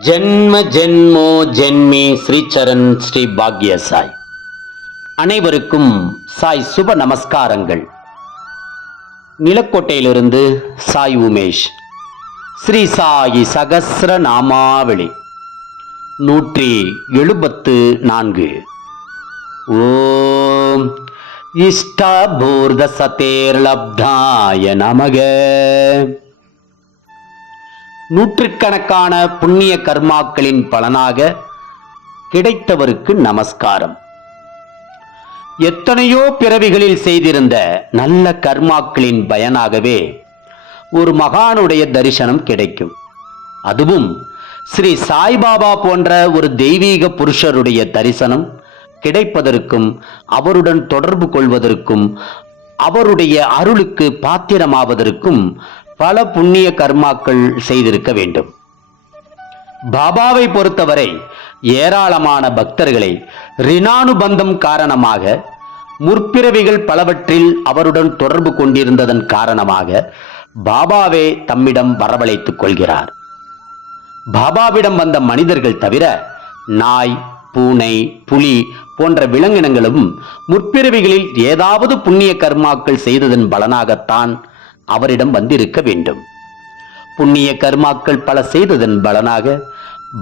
ஜென்ம ஜென்மோ ஜென்மி ஸ்ரீச்சரண் ஸ்ரீ பாக்ய சாய் அனைவருக்கும் சாய் சுப நமஸ்காரங்கள். நிலக்கோட்டையிலிருந்து சாய் உமேஷ். ஸ்ரீ சாயி சகசிர நாமாவளி நூற்றி எழுபத்து நான்கு. ஓம் இஷ்டாபூர்த சதேர்லப்தாய நமக. நூற்றுக்கணக்கான புண்ணிய கர்மாக்களின் பலனாக கிடைத்தவருக்கு நமஸ்காரம். எத்தனையோ பிறவிகளில் செய்திருந்த நல்ல கர்மாக்களின் பயனாகவே ஒரு மகானுடைய தரிசனம் கிடைக்கும். அதுவும் ஸ்ரீ சாய்பாபா போன்ற ஒரு தெய்வீக புருஷருடைய தரிசனம் கிடைப்பதற்கும் அவருடன் தொடர்பு கொள்வதற்கும் அவருடைய அருளுக்கு பாத்திரமாவதற்கும் பல புண்ணிய கர்மாக்கள் செய்திருக்க வேண்டும். பாபாவை பொறுத்தவரை ஏராளமான பக்தர்களை ரிணானுபந்தம் காரணமாக முற்பிறவிகள் பலவற்றில் அவருடன் தொடர்பு கொண்டிருந்ததன் காரணமாக பாபாவே தம்மிடம் வரவழைத்துக் கொள்கிறார். பாபாவிடம் வந்த மனிதர்கள் தவிர நாய் பூனை புலி போன்ற விலங்கினங்களும் முற்பிறவிகளில் ஏதாவது புண்ணிய கர்மாக்கள் செய்ததன் பலனாகத்தான் அவரிடம் வந்திருக்க வேண்டும். புண்ணிய கர்மாக்கள் பல செய்ததன் பலனாக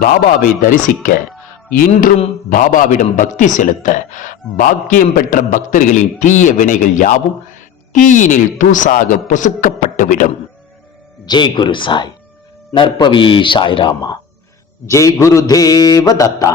பாபாவை தரிசிக்க இன்றும் பாபாவிடம் பக்தி செலுத்த பாக்கியம் பெற்ற பக்தர்களின் தீய வினைகள் யாவும் தீயினில் தூசாக பொசுக்கப்பட்டுவிடும். ஜெய் குரு சாய். நற்பவி சாய்ராமா. ஜெய் குரு தேவ தத்தா